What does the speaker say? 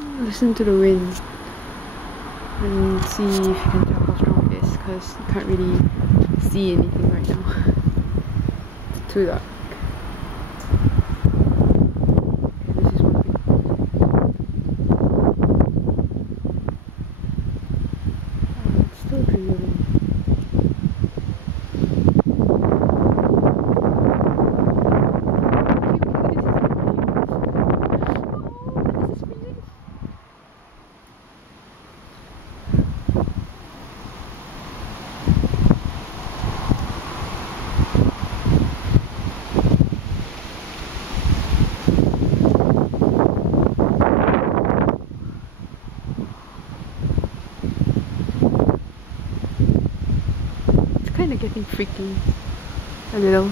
Listen to the wind and see if you can tell how strong it is, because you can't really see anything right now. It's too dark. Okay, this is one big one. It's still drizzling. Kind of getting freaky a little.